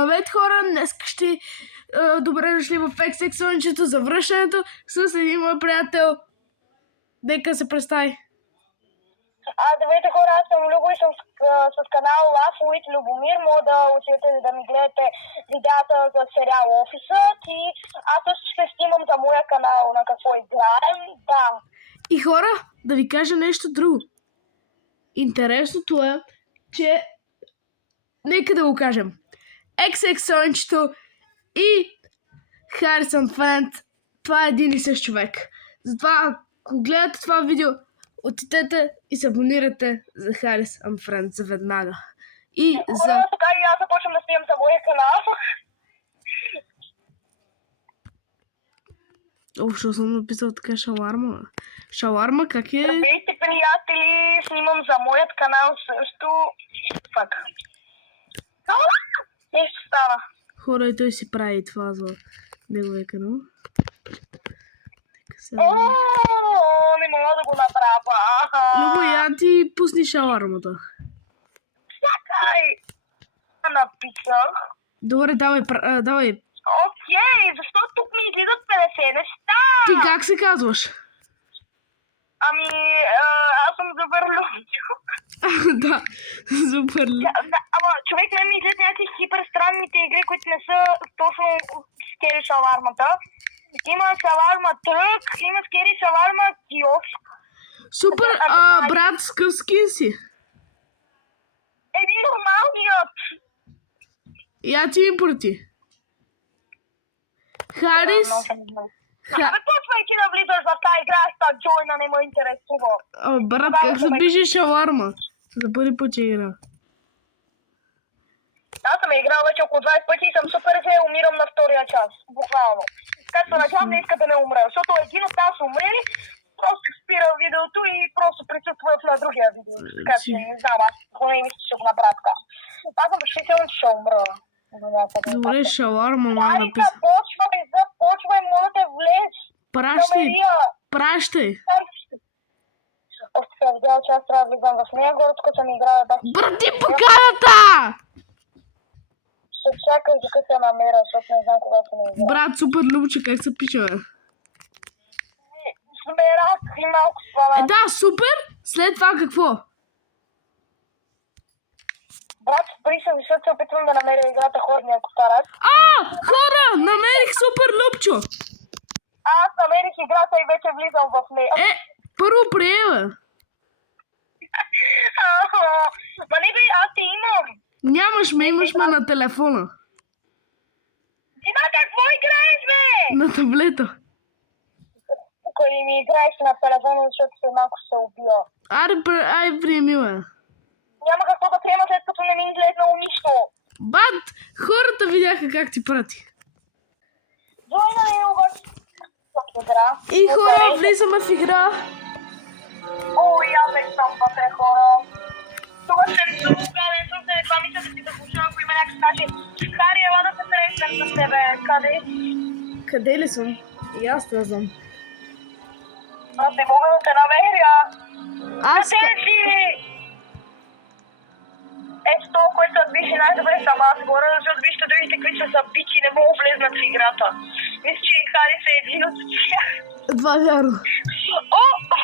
Здравейте хора, днес ще добре дошли в Ексексончето за връщането с един мой приятел. Нека се представи. Здравейте хора, аз съм Любо и съм с канал Laugh with Любомир. Мога да отидете да ми гледате видеята за сериал Офисът и аз също ще снимам за моя канал на какво играем. Да. И хора, да ви кажа нещо друго. Интересното е, че нека да го кажем. Ексексончето и Харисън Френд, това е един и същ човек. Затова, ако гледате това видео, отидете и се абонирате за Харисън Френд за веднага. И за... Хора, така и аз започвам да снимам за моя канал. Що съм написал така шаларма? Шаларма как е? Здравейте, приятели, снимам за моят канал също. Фак. Нещо става. Хора, и той си прави това за неговия канал. Не мога да го направя. Любо, я ти пусни шалармата. Чакай. Написах. Добре, давай. Окей, защо тук ми излизат 50 неща? Ти как се казваш? Аз съм добър Любчо. Да, супер. Ама човек не ми излизат някакви супер странните игри, които не са точно скери шалармата. Има шаларма трък, има скери шаларма киоск. Супер, брат, с къв скин си? Един нормалният. Я ти импорти. Харис. Почвайки да влизаш в тази игра, ста джойна не ме интересува. Брат, как се пише шаларма? За първи път че игра. Аз съм играл вече около 20 пъти и съм супер зле, умирам на втория час. Буквално. Както начало не иска да не умре, защото един от нас умрели, просто спира видеото и просто присъства на другия видео. Така че не знам, аз поне мисля, че ще го направя така. Аз съм почти сигурен, че ще умра. Добре, шаларма, ма написа. Започвай, моля те влез. Пращай. Още сега видял, че аз трябва да влизам в нея, городко съм играла да... Брати поканата! Ще чакай, докато се намеря, защото не знам кога се не играя. Брат, супер Любче, как се пише, бе? Смерак и малко свален. Да, супер! След това какво? Брат, спри се, защото се опитвам да намеря играта Хорния Котарак. Хора! Намерих супер Любчо! Аз намерих играта и вече влизам в нея. Първо приема. Ма не бе, аз те имам. Нямаш ме, имаш ме на телефона. Ти на какво играеш, бе? На таблета. Кой ми играеш на телефона, защото се малко се убия. Ай, приеми, бе. Няма какво да приема, след като не ми излезнало нищо. Бат, хората видяха как ти прати. Двойна ли обаче? Игра. И хора, влизаме в игра. И аз вече съм вътре, хора. Това ще е много гаден, съм се това мисля да си да слушам, ако има някакъв начин. Хари, ела да се срещнем с тебе. Къде? Къде ли съм? И аз не знам. Аз не мога да те намеря. Къде си? Ето това, което биш и най-добре съм аз горе, защото вижте другите, които са бичи, не могат влезнат в играта. Мисля, че и Хари са един от тях. Това е вярно.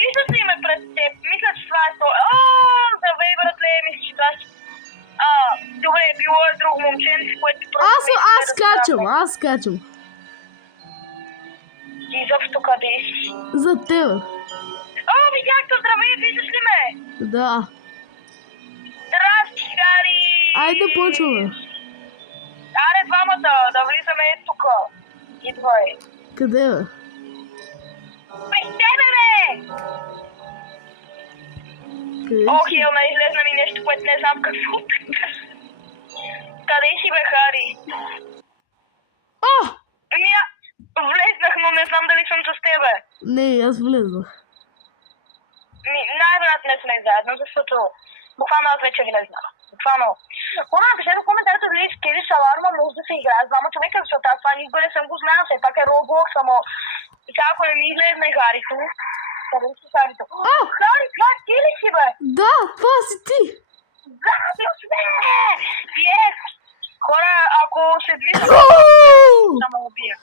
Виждат ли ме пред теб? Мисля, че това е то. Здравей, братле, мисля, че това е... Добре, било е друго момченце, което просто... Аз скачам. Ти изобщо къде си? За тебе. Видях те, здравей, виждаш ли ме? Да. Здрасти, Хари! Айде почваме. Аре, двамата, да влизаме тук. Идвай. Къде, бе? При тебе, бе! Хилна, излезна ми нещо, което не знам какво. Къде си, бе, Хари? Влезнах, но не знам дали съм с тебе. Не, аз влезнах. Най-вероятно не сме заедно, защото буквално аз вече влезнах. Буквално. Хора, напишете в коментарите дали скери шаларма може да се играе с двама човека, защото аз това никога не съм го знаел, все пак е Roblox, само сега ако не ми излезне Харито. Къде си Харито? Хари, това ти ли си, бе? Да, това си ти. Заедно сме! Yes! Хора, ако се движа. Само убия.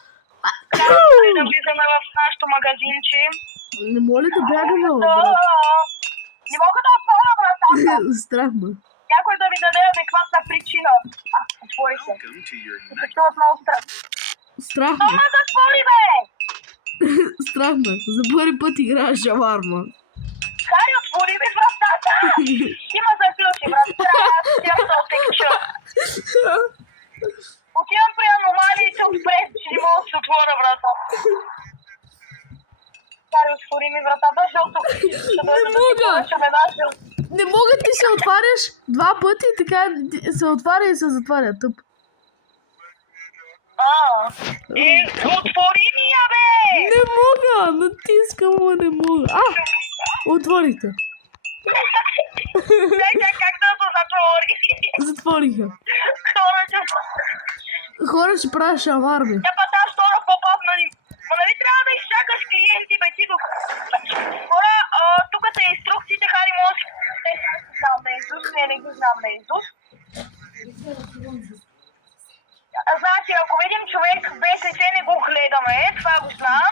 Да влизаме в нашото магазинче. Не моля да бягаме, брат. Не мога да отворя вратата. Страх ме. Някой да ми даде адекватна причина. Отвори се. И се чуват много страх. Страх ме. Ама затвори, бе! Страх ме. За първи път играя шаварма. Хари, отвори ми вратата! Има заключи, брат. Трябва да си я отекча. Отивам при аномалиите отпред, че не мога да се отворя врата. Хари, отвори ми вратата, защото Не мога! Не мога, ти се отваряш два пъти и така се отваря и се затваря. Тъп. Отвори ми я, бе! Не мога! Натискам, но не мога. Отворите. Чакай, как да се затвори? Затвориха. Хората... Хора ще правят шаварми. Па тази втора по-бавна ни... Ма нали трябва да изчакаш клиенти, бе, ти го... Хора, тук са инструкциите, Хари, може... Не знам на Изус, не ги знам на Изус. Значи, ако видим човек без лице, не го гледаме, това го знам.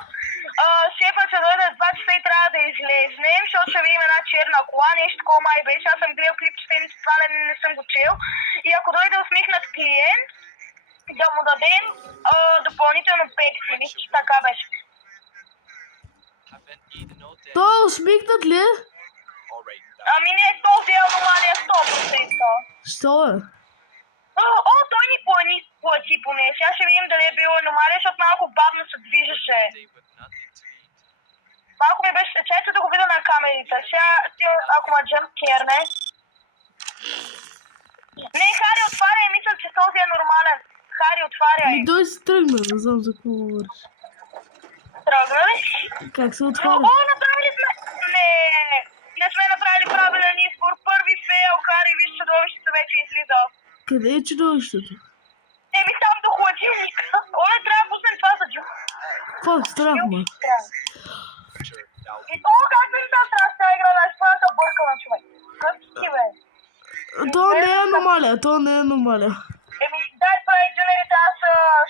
Шефа ще дойде с 2 часа и трябва да излезнем, защото ще видим една черна кола, нещо такова май беше. Аз съм гледал клипчета и това не съм го чел. И ако дойде усмихнат клиент, да му дадем допълнително 5. Мисля, че така беше. То усмихнат ли е? Ами не, този е аномалия 100%. Що е? Той ни плати поне. Сега ще видим дали е било аномалия, защото малко бавно се движеше. Малко ми беше често да го видя на камерите. Сега, ако ма джъмп керне. Не, Хари, отваряй, мисля, че този е нормален. Хари, отваряй. Той се тръгна, не знам за какво говориш. Тръгна ли? Как се отваря? Направили сме... Не сме направили правилен избор. Първи фейл, Хари, виж, чудовището вече излиза. Къде е чудовището? Там до хладилника. Оле, трябва да пуснем това за джук. Фак, страх ме. И това как би да страшна игра, да ще бъда бъркана, човек. Къде си, бе? То не е аномалия, то не е аномалия. Дай прави джунерите, аз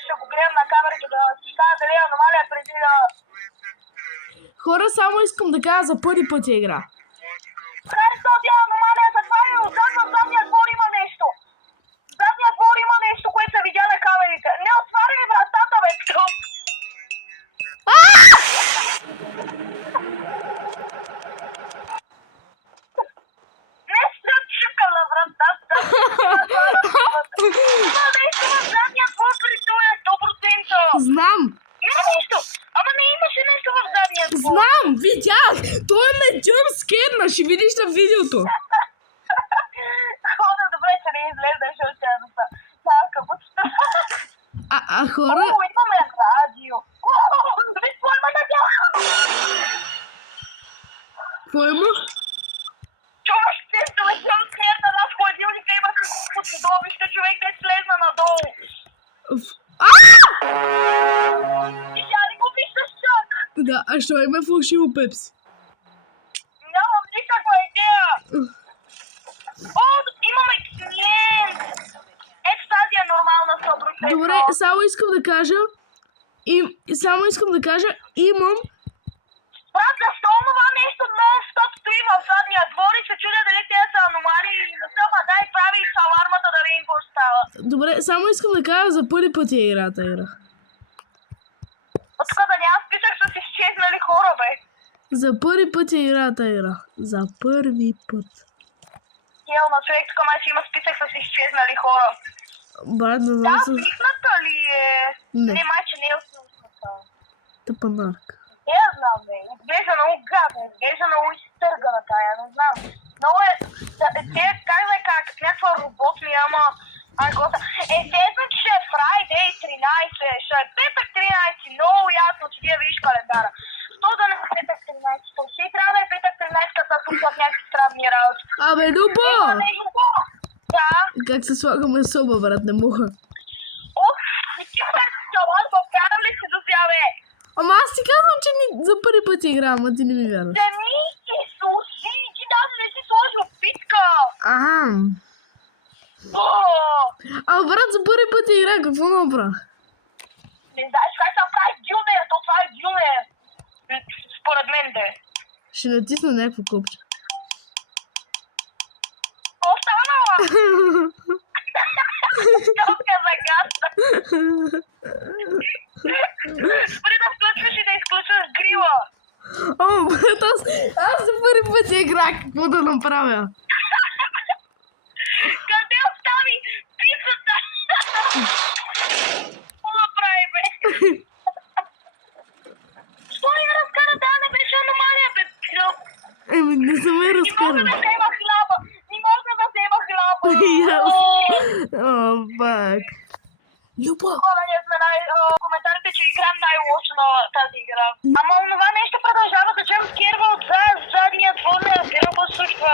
ще го гледам на камерите да си кажа дали е аномалия преди да... Хора, само искам да кажа за първи път я игра. Хари, този е аномалия, затваря, в задния двор има нещо. В задния двор има нещо, което се видя на камерите. Не отваря ми вратата, бе, стоп. Не се чука на вратата. Има нещо в задния двор при това, 100%. Знам. Има нещо. Ама не имаше нещо в задния двор. Знам, видях. Той ме джъмпскерна, ще видиш на видеото. Добре, че не изглеждаш още на са. Чака, почта. Хора... Имаме радио. Какво има на тях? Какво има? Чуваш се, това е на нас хладилника има какво чудовище, човек да слезна надолу. И тя не го виждаш чак. Да, а що има фалшиво пепси? Нямам никаква идея. Имаме клиент. Ето тази е нормална 100%. Добре, само искам да кажа, имам... Брат, защо това нещо нон-стоп стои в задния двор и се чудя дали те са аномалии или не са, дай прави шавармата да видим какво става. Добре, само искам да кажа, за първи път я играта игра. От тук да няма списък с изчезнали хора, бе. За първи път я играта игра. За първи път. На човек тук май си има списък с изчезнали хора. Брат, не знам с... писната ли е? Не, май, че не е писната. Тъпанарка. Я знам, бе. Изглежда много гадно, изглежда много изтъргана тая, не знам. Много е... Те, как да кажа, като някаква робот ми, ама... Естествено, че ще е Friday 13, ще е петък 13, много ясно, че ти я видиш календара. Що да не е петък 13? То си трябва да е петък 13, като случват някакви странни работи. Абе, Любо! Да. Как се слагаме соба, брат, не мога. Ти се салат, повтарям ли си дозяве? Ама аз ти казвам, че за първи път играм, а ти не ми вярваш. Да ми си служи, ти даже не си сложил питка. Ага. А, брат, за първи път я игра, какво направя? Не знаеш как се прави дюнер, то това е дюнер. Според мен да е. Ще натисна някакво копче. Останала! Топка за газа. Спри да включваш и да изключваш грила. О, брат, аз за първи път я игра, какво да направя? Къде остави пицата? Какво направи, бе? Що я разкара? Да, не беше аномалия, бе. Еми, не съм я Не мога разкарал. да взема хляба. Не мога да взема хляба. Yes. О, пак. Люба! Хора, ние сме коментарите, че играм най-лошо на тази игра. Ама онова нещо продължава да чем скерва отзад, задния твърния гърба също.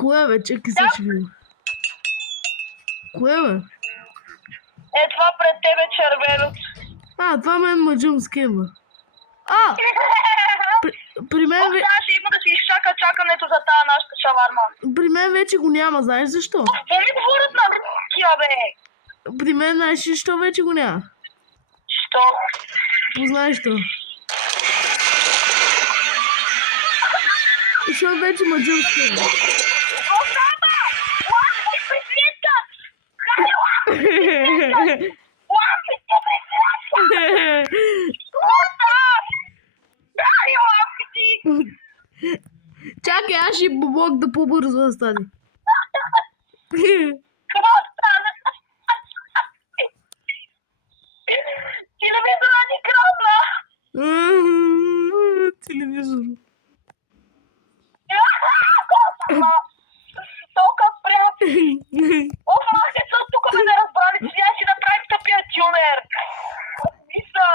Кое бе? Чакай се, че видим. Кое бе? Е, това пред тебе червено. А, това мен мъджум скема. А! При мен, Ще има да си изчака чакането за тази нашата шаварма. при мен вече го няма, знаеш защо? Какво ми говорят на руския, бе? При мен, знаеш ли, защо вече го няма? Що? Познаеш то. Защото вече мъджум скема. Осама! Лампи се светят! Хайде, лампи се светят! Лампите се светят! Остав! Дай лампите! Чакай, аз ще помог да по-бързо да стане. Какво стана? Телевизора ни крадна! Телевизор. Толкова прям! Оф, махте се от тук, ме не разбрали, че я си направим тъпия тюнер! Мисля!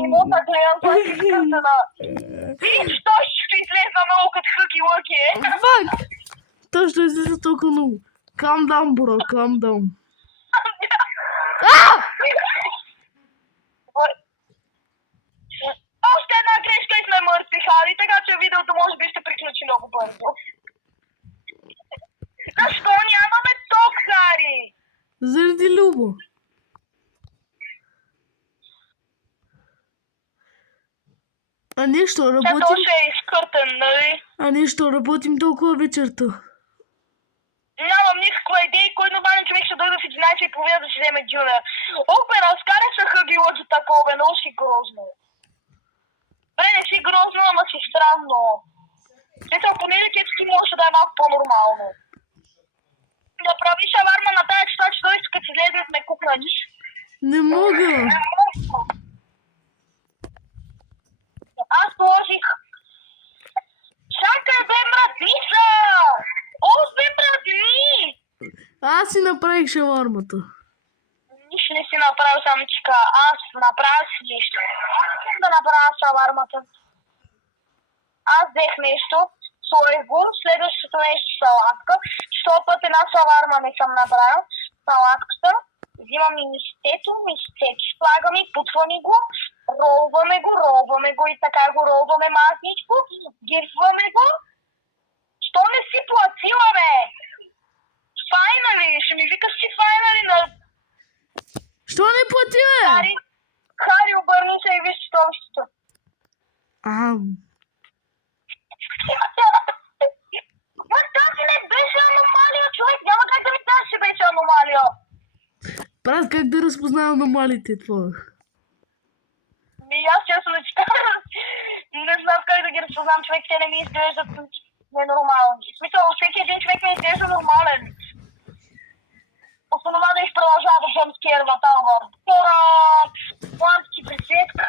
Имота гледам, това си скъртена! Видиш, той ще излезна много като хъки лъки, е? Фак! Точно излиза толкова много. Calm down, bro, calm down. Още една грешка и сме мъртви, Хари, така че видеото може би ще приключи много бързо. Защо нямаме ток, Хари? Заради Любо. А нещо Тя работим. точно е изкъртен, нали? А нещо работим толкова вечерта. Нямам никаква идея, кой нормален човек ще дойде в 11:30 да си вземе дюнер. Ох, бе, разкаря се хъги лъджи такова, бе, много си грозно. Бе, не си грозно, ама си странно. Смисъл, понеделник ти може да е малко по-нормално. Направи шаварма на тая часа, че той като си излезе сме кукнани. Не мога. Аз положих... Чакай, бе, мратица! Ох, бе, братни! Аз си направих шавармата. Нищо не си направил, само ти кажа. Аз направя си нещо. Аз искам да направя шавармата. Аз взех нещо, сложих го, следващото нещо салатка. Що път една шаварма не съм направил. Салатката. Взимам и мистето, слагаме, путваме го, ролваме го и така го ролваме масничко, гирфваме го. Що не си платила, бе? Файнали, ще ми викаш си файнали на... Що не плати, бе? Хари, обърни се и виж читовището. Ма тази не беше аномалия, човек, няма как да ми кажеш, че беше аномалия. Брат, как да разпознавам аномалите това? Аз честно да чета. Не знам как да ги разпознам, човек, те не ми изглеждат ненормални. В смисъл, всеки един човек ми изглежда нормален. Основа да продължава да съм скерва там в хора, лампки пресветка,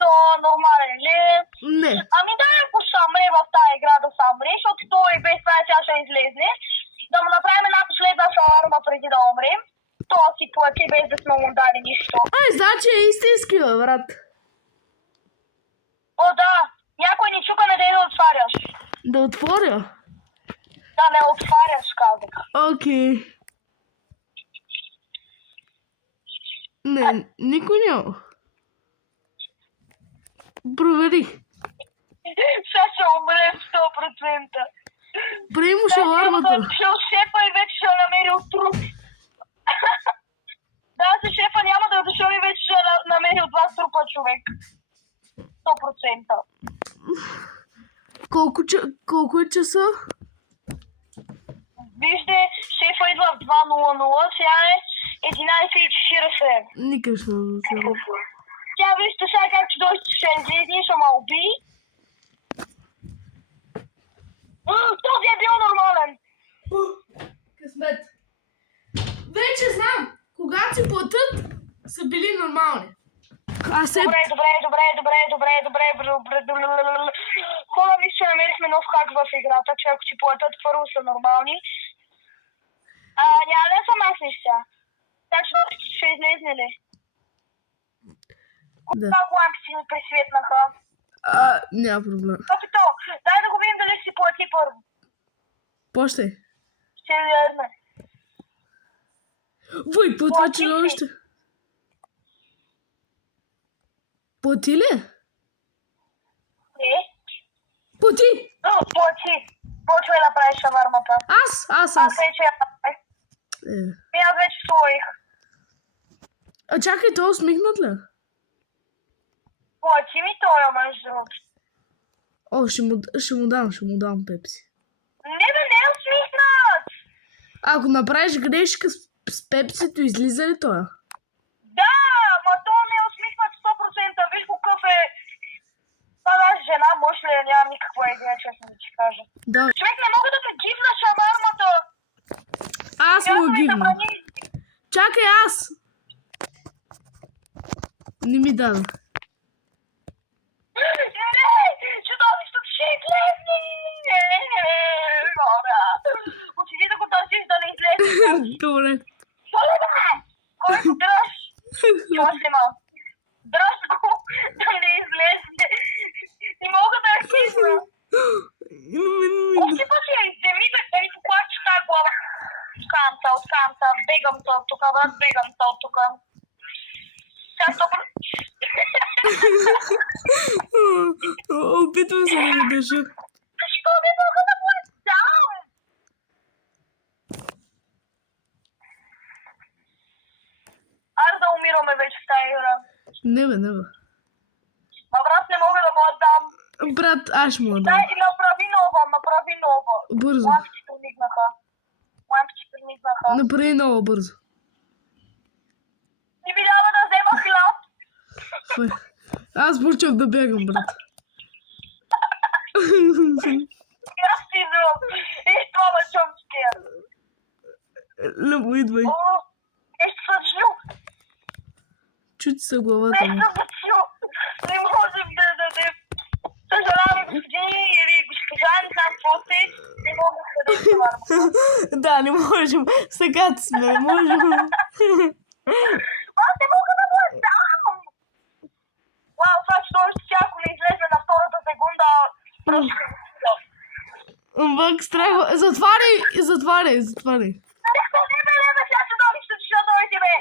то нормален ли? Не. Ами да, ако самре в тази игра да самре, защото той без това тя ще излезне. Да му направим една последна шаварма преди да умрем. То си плати без да сме му дали нищо. Ай, значи е истински, бе, брат. О, да. Някой ни чука, не дай да отваряш. Да отворя? Да не отваряш, казах. Окей. Не, никой няма. Провери. Сега ще умрем 100%. Прави му шавармата. Дошъл шефа и вече ще е намерил труп. Да, за шефа няма да е дошъл и вече ще е намерил 2 трупа човек. 100%. Колко е часа? Вижте, шефа идва в 2:00, сега е 11:40. Никъде ще не знам. Тя вижте сега как ще дойде, ще излезе и ще ме уби. Този е бил нормален. Късмет. Вече знам. Когато си платят, са били нормални. Аз е... Добре. Хора, мисля, че намерихме нов хак в играта, че ако си платят първо са нормални. Няма да съм аз неща. Така че ще излезне ли? Да. Как лампи ни пресветнаха? Няма проблем. Капито, дай да го видим дали ще си плати първо. Почте. Ще верне. Вой, по това чудовище. Плати ли? Не? Плати! Плати. Почвай да правиш шавармата. Аз. Аз вече я правих. Аз вече слоих. Чакай, то усмихнат ли? Плати ми той, между другото. Ще му дам пепси. Не е усмихнат! Ако направиш грешка с пепсито, излиза ли това? Да, ма то не е усмихнат 100%. Виж го какъв е. Това даже жена, мъж ли е, нямам никаква идея, честно да ти кажа. Да. Човек, не мога да ме гивна шавармата. Аз му гивна. Чакай, аз! Не ми даде. Не! Чудовището ще излезне! Мора! Отиди да го търсиш да не излезе. Добре. Кой го дръж? Чува се ма. Дръж го да не излезне. Не мога да я хизна. Отипа си я изземи, бе, ей, поклачи тази глава. Откам се, бегам се от тука, брат, бегам се от тука. Сега стоп. Опитвам се да ми държа. Защо не мога да го дам? Айде да умираме вече в тази игра. Не бе. Ма брат, не мога да му я дам. Брат, аз ще му я дам. Дай, направи нова. Бързо. Лампите примигнаха. Направи много бързо. Не ми дава да взема хляб. Аз почвам да бягам, брат. Аз си идвам. Виж това ме чомския. Любо, идвай. Нещо съчил. Чути се главата ми. Нещо съчил. Не можем да дадем. Съжалявам, господин или госпожа, не знам какво сте. Не мога да дадем това. Да, не можем. Сега сме, не можем. Аз не мога да му я дам. Вау, това чудовище, че ако не излезе на втората секунда, просто... Бак, страх. Затваряй. Не, сега чудовище, ще дойде, бе.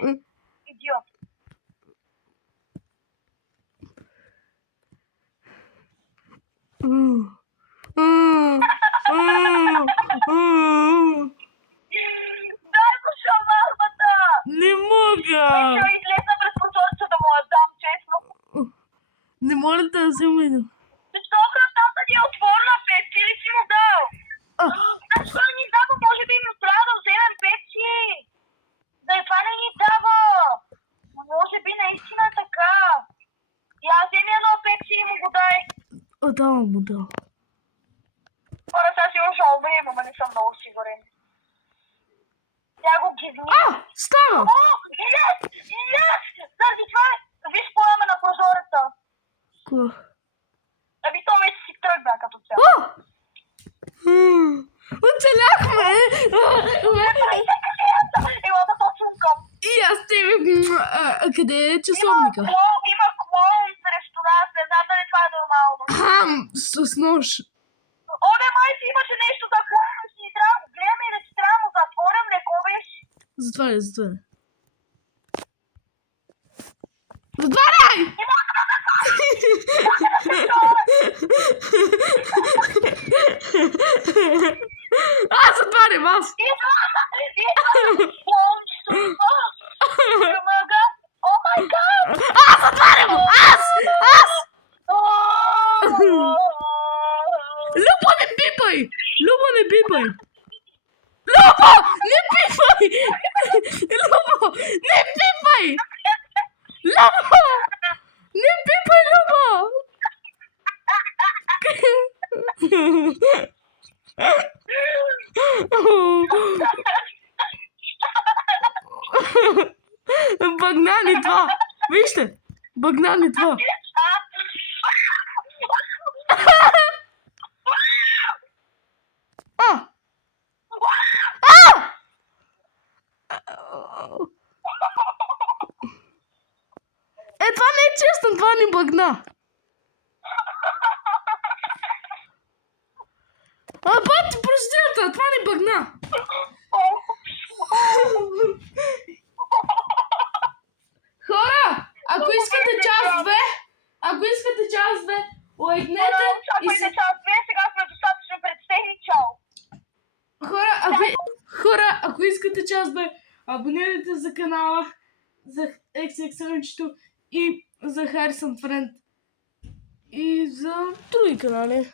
Идиот. Дай го шавармата! Не мога. Ще излезна през прозореца да му я дам, честно. Не моля да взема ида. Защо вратата ни е отворена, Пепси ли си му дал? Защо не ни дава? Може би му трябва да вземем Пепси. Да това не ни дава. Може би наистина така. Я вземи едно Пепси и му го дай. Давам му. Хора, сега сигурно ще умрем, ама не съм много сигурен. Тя го гивни. Става! О, yes! Заради това виж поема на прозореца. Какво? Ами то вече си тръгна като цяло. Оцеляхме! Ела да почукам. И аз тебе... Къде е часовника? Има клоун в ресторант, не знам дали това е нормално. С нож. О, не, май си имаше нещо такова, си трябва да гледаме и да си трябва да затворям, не го виж. Затваряй. Не мога да затворя! Аз затварям, аз! О май гад! Аз затварям! Аз! Любо, не пипай! Любо, не пипай! Любо, не пипай! Любо, не пипай! Любо! Не пипай, Любо! Багнали това! Вижте! Багнали това! А! А! Това не е честно, това ни багна. Бати, простите, това ни багна. Хора, ако искате част 2, лайкнете и се... Сега сме достатъчно представени. Чао! Хора, ако искате част 2, абонирайте за канала за XX и за Харисън Френд. И за други канали,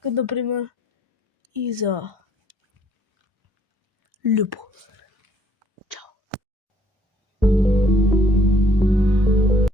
като например и за Любо.